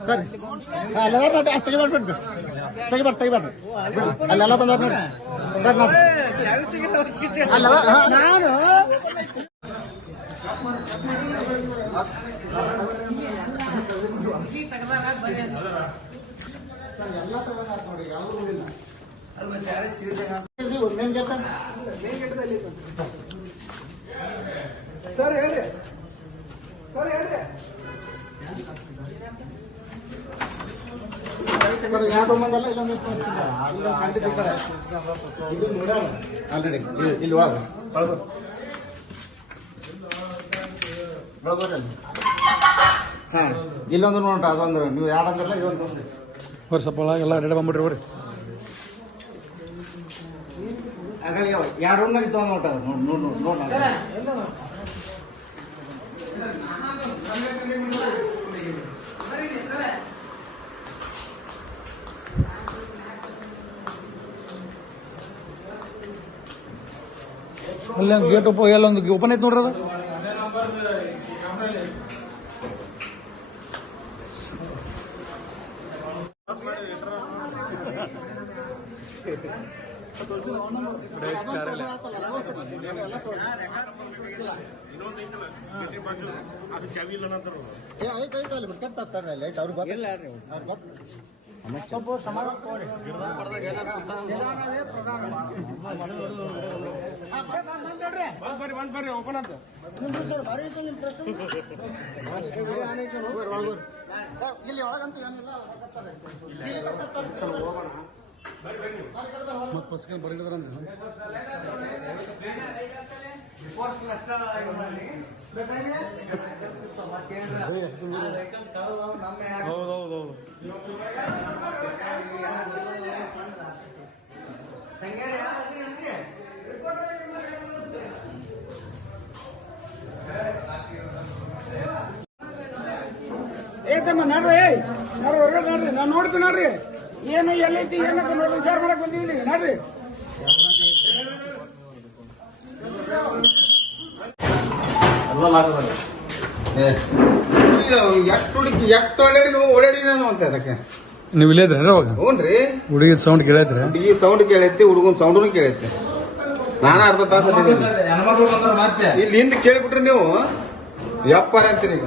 Sir. ಅಲ್ಲ ತೆಗಿಬಾರ್ದು ತೆಗಿಬಾರ್ದು ತೆಗಿಬಾರ್ದು ಅಲ್ಲೆಲ್ಲ ಬಂದಾರ ನೋಡಿ ಸರ್ ನೋಡಿ ಅಲ್ಲ ನಾನು ಸರ್ ಹೇಳಿ. ಆಲ್ರೆಡಿ ಇಲ್ಲಿ ಒಳಗೆ ಒಳಗೆ ಒಳಗೆ ಹಾಂ ಇಲ್ಲೊಂದು ನೋಡ್ರಿ ಅದೊಂದು. ನೀವು ಎರಡು ಅಂದ್ರಲ್ಲ ಇದೊಂದು ನೋಡ್ರಿ. ಬರ್ರಿ ಸ್ವಲ್ಪ ಎಲ್ಲ ರೆಡಿ ಬಂದ್ಬಿಡ್ರಿ ಬರ್ರಿ. ಎರಡು ರೂಮ್ನಾಗ ನೋಡ್ರಿ ಅದು ನೋಡಿ ನೋಡಿ ನೋಡಿ ನೋಡಿ. ಅಲ್ಲಿ ಗೇಟ್ ಓಪನ್ ಎಲ್ಲ ಒಂದು ಓಪನ್ ಐತೆ ನೋಡ್ರಿ ಅದು. ಏ, ಇಲ್ಲಿ ಒಳಗಂತೂ ಏನಿಲ್ಲ. ಮತ್ತೆ ಪುಸ್ತಕ ಹೌದು ಹೌದು ಏತಮ್ಮ ನೋಡ್ರಿ ನೋಡ್ರಿ ನಾನು ನೋಡ್ತೀನಿ ನೋಡ್ರಿ. ಏನು ಎಲ್ಲೈತಿ ಏನಂತ ನೋಡಿ ವಿಚಾರ ಮಾಡಕ್ ಬಂದಿದ್ದೀನಿ ನೋಡ್ರಿ. ಎಷ್ಟು ಹುಡುಕಿ ಎಷ್ಟು ಓಡಾಡಿ ನೀವು ಓಡಾಡಿ ನಾನು ಅಂತ ಅದಕ್ಕೆ. ನೀವು ಇಲ್ಲೇ ಇದ್ರಿ ಅವಾಗ ರೀ ಹುಡುಗಿದ ಸೌಂಡ್ ಕೇಳೈತ್ರಿ. ಹುಡುಗಿ ಸೌಂಡ್ ಕೇಳೈತಿ ಹುಡುಗನ್ ಸೌಂಡ್ ಕೇಳೈತಿ. ನಾನು ಅರ್ಧ ತಾಸು ಇಲ್ಲಿ ಹಿಂದೆ ಕೇಳಿಬಿಟ್ರಿ ನೀವು. ಯಪ್ಪ ಅಂತೀರಿ ಈಗ.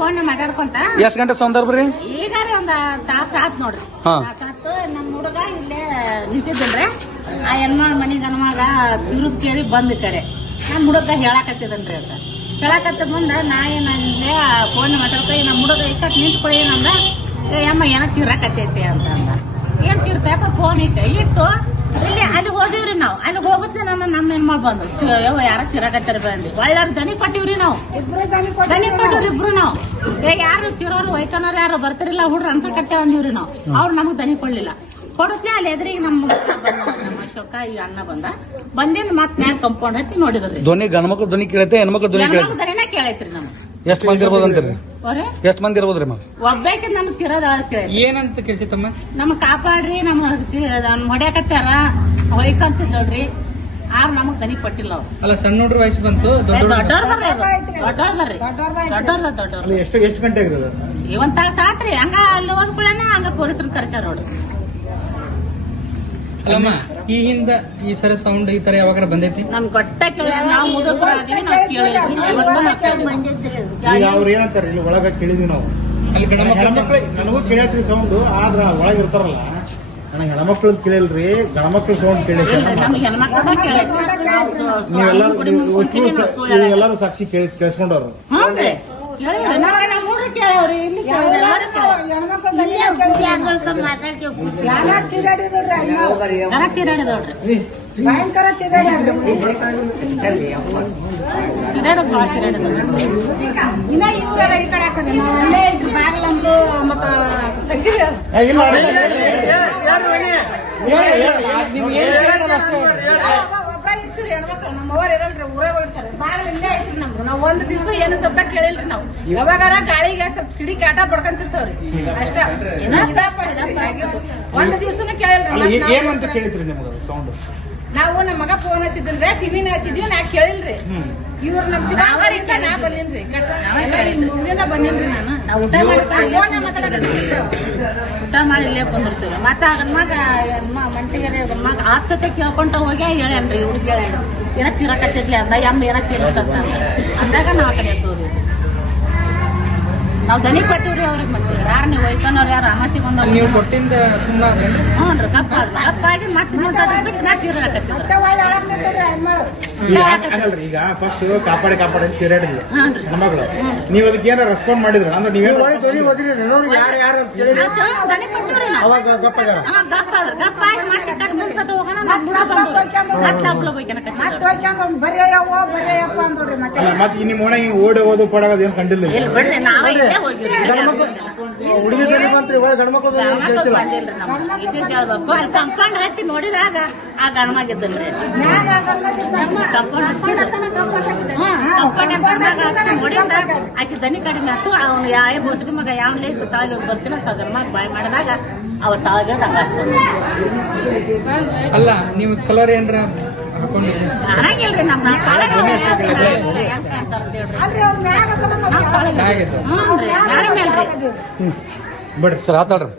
ಫೋನ್ ಮಾತಾಡ್ಕೊಂತ? ಎಷ್ಟು ಗಂಟೆ ಸಂದರ್ಭ ರೀ? ಈಗ ಒಂದ್ ತಾಸ ಆತ್ ನೋಡ್ರಿ. ಹಾ. ತಾಸ ಆತು ನಮ್ ಹುಡುಗ ಇಲ್ಲೇ ನಿಂತಿದ್ದನ್ರಿ. ಆ ಹೆಣ್ಮಳ ಮನಿ ಗನಮಾಗ ಚಿರುದ್ ಕೇಳಿ ಬಂದ್ ಈ ಕಡೆ. ನಮ್ ಹುಡುಗ ಹೇಳಾಕತ್ತಿದನ್ರಿ ಅಂತ. ಹೇಳಾಕತ್ತ ಮುಂದ ನಾ ಏನಂದೆ ಫೋನ್ ಮಾತಾಡ್ಕೊ ನಮ್ಮ ಹುಡುಗ ಇಕ್ಕಟ್ ನಿಂತ್ಕೊಳ್ಳಿ ಏನಂದ? ಏ ಅಮ್ಮ ಏನ ಚಿರಾಕತ್ತೈತಿ ಅಂತ ಅಂದ. ಏನ್ ಚಿರ್ತಪ್ಪ ಫೋನ್ ಇಟ್ಟು. ಇಟ್ಟು ಇಲ್ಲಿ ಅಲ್ಲಿ ಹೋಗಿವ್ರಿ ನಾವು. ಅಲ್ಲಿ ಹೋಗುತ್ತೆ ನನ್ನ ನಮ್ಮ ಹೆಣ್ಮಳ ಬಂದು. ಯಾರ ಚಿರಾಕತ್ತಾರ ಬಂದಿ ಒಳ್ಳೆ ದನಿ ಕೊಟ್ಟಿವ್ರಿ ನಾವು. ದನಿ ಕೊಟ್ಟಿವ್ರಿ ಇಬ್ರು ನಾವು. ಏ ಯಾರು ಚಿರೋರು ವೈಕನವ್ರು ಯಾರು ಬರ್ತಾರಿಲ್ಲ ಹುಡ್ರು ಅನ್ಸಕತ್ತೆ ಅಂದಿವ್ರಿ ನಾವು. ಅವ್ರು ನಮಗ್ ದನಿ ಕೊಡ್ಲಿಲ್ಲ. ಕೊಡುತ್ತೆ ಅಲ್ಲಿ ಎದುರಿಗೆ ನಮ್ಮ ನಮ್ಮ ಅಶೋಕ ಈ ಅಣ್ಣ ಬಂದ. ಬಂದಿಂದ ಮತ್ ಮ್ಯಾಲ ಕಂಪೌಂಡ್ ಹತ್ತಿ ನೋಡಿದ್ರಿ. ಧ್ವನಿ ಗಣಮಕ್ಳು ಧ್ವನಿ ಕೇಳತ್ತೆ ಹೆಣ್ಮಕ್ಳು ಧ್ವನಿ ಕೇಳೈತೆ. ಹೆಣ್ಮಕ್ಳು ದನಿನ ಕೇಳೈತ್ರಿ ನಮ್ಗೆ. ಎಷ್ಟು ಮಂದಿ ಇರ್ಬೋದು ಅಂತೀರಿ ಅವ್ರೆ? ಎಷ್ಟು ಮಂದಿ ಇರ್ಬೋದ್ರಿ ಮ್ಯಾಮ್ ಒಬ್ಬಾಕಿ ನಮ್ಗೆ ಚಿರೋದ ಏನಂತ ಕೇಳಿಸಿತಮ್ಮ ನಮ್ ಕಾಪಾಡ್ರಿ ನಮ್ಮ ನಮ್ ಹೊಡ್ಯಾಕತ್ತಾರ. ಹೊಯ್ಕಂತಿದ್ದಳ್ರಿ ಆರ್ ನಮಗ್ ದನಿ ಕೊಟ್ಟಿಲ್ಲ ಅವ್ರು. ಅಲ್ಲ ಸಣ್ಣ ಹುಡ್ರ ವಯಸ್ಸು ಬಂತು ದೊಡ್ಡವ್ರದ್ರಿ ದೊಡ್ಡವ್ರದ್ರಿ ದೊಡ್ಡವ್ರದ ದೊಡ್ಡವ್ರ ಎಷ್ಟು ಎಷ್ಟು ಗಂಟೆ ಆಗಿರೋದು ಒಂದ್ ತಾಸ ಆತ್ರಿ ಹಂಗ ಅಲ್ಲಿ ಹೋದ್ಕೊಳ್ಳೋಣ ಹಂಗ ಪೊಲೀಸರು ಕರ್ಸ್ಯಾರ ನೋಡ್ರಿ ಅಲ್ಲಮ್ಮ ಈ ಹಿಂದ ಈ ಸರಿ ಸೌಂಡ್ ಈ ತರ ಯಾವಾಗ ಬಂದೈತಿ? ನಮ್ ನಾವು ಮುದುಕರು ಅದೀವಿ ನಾವು ಕೇಳಿದ್ವಿ ಈಗ ಅವ್ರು ಏನಂತಾರೆ ಇಲ್ಲಿ ಒಳಗೆ ಕೇಳಿದ್ವಿ ನಾವು. ಅಲ್ಲಿ ಗಂಡ ಹೆಣ್ಮಕ್ಳು ನನಗೂ ಕೇಳತ್ರಿ ಸೌಂಡ್ ಆದ್ರ ಒಳಗೆ ಇರ್ತಾರಲ್ಲ. ನನಗೆ ಹೆಣ್ಮಕ್ಳು ಕೇಳಿಲ್ರಿ ಗಣಮಕ್ಳು ಸೌಂಡ್ ಕೇಳಿದ್ರಿ ಕೇಳೈತಿ ನೀವು ಎಲ್ಲರೂ ಸಾಕ್ಷಿ ಕೇಳಿ ಕೇಳಿಸ್ಕೊಂಡವ್ರು. ಹ್ಞೂನ್ರಿ ನಾವ್ ಕೇಳವ್ರಿ ಇಲ್ಲಿ ಭಯಂಕರ ಚಿರಾಡೋದು ಚಿರಾಡೋದು ಭಾಳ ಇನ್ನ ಈ ಕಡೆ ಒಬ್ರ ಇರ್ತೀರಿ ಹೆಣ್ಮಕ್ಳು ನಮ್ಮ ಅವ್ರ ಇರಲ್ರಿ ಊರಾಗ ಹೋಗ್ತಾರೆ. ಬಾಗಿಲು ಇಲ್ಲೇ ಐತ್ರಿ ನಮ್ದು. ನಾವು ಒಂದ್ ದಿವಸ ಏನು ಶಬ್ದ ಕೇಳಿಲ್ರಿ ನಾವು. ಯಾವಾಗಾರ ಗಾಳಿಗೆ ಸ್ವಲ್ಪ ಕಿಡಿ ಕಾಟ ಪಡ್ಕೊಂತಿರ್ತಾವ್ರಿ. ಅಷ್ಟ. ಒಂದ್ ದಿವ್ಸನು ಕೇಳಿಲ್ರಿ ಏನಂತ ಕೇಳಿದ್ರಿ ನಿಮ್ಗೆ ಸೌಂಡ್ ನಾವು ನಮ್ಮ ಮಗ ಫೋನ್ ಹಚ್ಚಿದ್ರೆ ಟಿವಿನ ಹಚ್ಚಿದ್ವಿ ನಾ ಕೇಳಿಲ್ರಿ. ಇವ್ರು ನಮ್ ಚಿಕ್ಕ ನಾ ಬಂದಿನ್ರಿ. ಎಲ್ಲ ಮುಂದಿಂದ ಬಂದಿನ್ರಿ ನಾನು. ನಾವು ಊಟ ಊಟ ಮಾಡಿ ಇಲ್ಲೇ ಕುಂದಿರ್ತೀವಿ. ಮತ್ತೆ ಅದನ್ನ ಮಗ ಮಂಟಿಗೆ ಮಗ ಆತ್ ಸತೆ ಕೇಳ್ಕೊಂತ ಹೋಗಿ ಹೇಳ್ಯಾನ್ರಿ ಹುಡುಗಿ ಹೇಳ್ಯಾನ ಏನೋ ಚಿರಕತ್ತಿದ್ಲಿ ಅಂದ ಎಮ್ಮ ಏನೋ ಚಿರಕತ್ತ ಅಂದಾಗ ನಾವು ಆ ಕಡೆ ಎತ್ತೋದು ನಾವು ದನಿ ಕೊಟ್ಟಿವ್ರಿ ಅವ್ರಿಗೆ ಮತ್ತೆ. ಯಾರು ನೀವು ಒಯ್ಕೊಂಡವ್ರು ಯಾರು ಅಮಾಸಿ ಬಂದವ್ರು? ನೀವು ಕೊಟ್ಟಿಂದ ಸುಮ್ಮನೆ ಹ್ಞೂ ರೀ ಕಪ್ಪ ಆಗಿ ಮತ್ತೆ ನಾ ಚಿರಕತ್ತಿದ್ರು ಹಂಗಲ್ರಿ ಈಗ ಫಸ್ಟ್ ಕಾಪಾಡಿ ಕಾಪಾಡಿ ಅಂತ ಸೀರಿಯಾಡಿಲ್ಲ ಹಾಂ ನೀವ್ ಅದಕ್ಕೆ ಏನಾರ ರೆಸ್ಪಾಂಡ್ ಮಾಡಿದ್ರ? ಅಂದ್ರೆ ನೀವೇ ಯಾರು ಯಾರು ಅಂತ ಕೇಳಿ. ಯಾರು ದನಿ ಕೊಟ್ಟಿವ್ರಿ ನಾವು. ಅವಾಗ ಗಪ್ಪ ಮತ್ತೆ ನಿಮ್ಮ ಹಿಂಗ್ ಓಡಿ ಹೋಗೋದು ಪಡೋದು ಏನು ಕಂಡಿಲ್ಲ ಹುಡುಗಿ ಬೆಲೆ ಬಂತ್ರಿ ಹೇಳ್ಬೇಕು. ಅಲ್ಲಿ ಕಂಪೌಂಡ್ ಹತ್ತಿ ನೋಡಿದಾಗ ಆ ಗಣಮಾಗಿದ್ದನ್ರಿ ಮ್ಯಾಗ ಗಂಡದಿರ್ತಾರ. ಕಂಪೌಂಡ್ ಹಚ್ಚಿದ. ಕಂಪೌಂಡ್ ಗಣಮಾಗ ಹತ್ತಿ ನೋಡಿದ ಆಕಿ ದನಿ ಕಡಿಮೆ ಆಯ್ತು ಅವನು ಯಾವ ಬೋಸಡಿ ಮಗ ಯಾವ ಇತ್ತು ತಾಳಿ ಬರ್ತೀನಿ ಅಂತ ಗಣಮಾಗ ಬಾಯ್ ಮಾಡಿದಾಗ ಅವ ತಾಳಿಗೆ ಅಲ್ಲ ನೀವು ಕಲರ್ ಏನ್ರ ನಮ್ಮ ಹ್ಞೂ ರೀ ಮೇಲ್ರಿ ಬಿಡ್ರಿ ಸರ್ ಆತಾಡ್ರಿ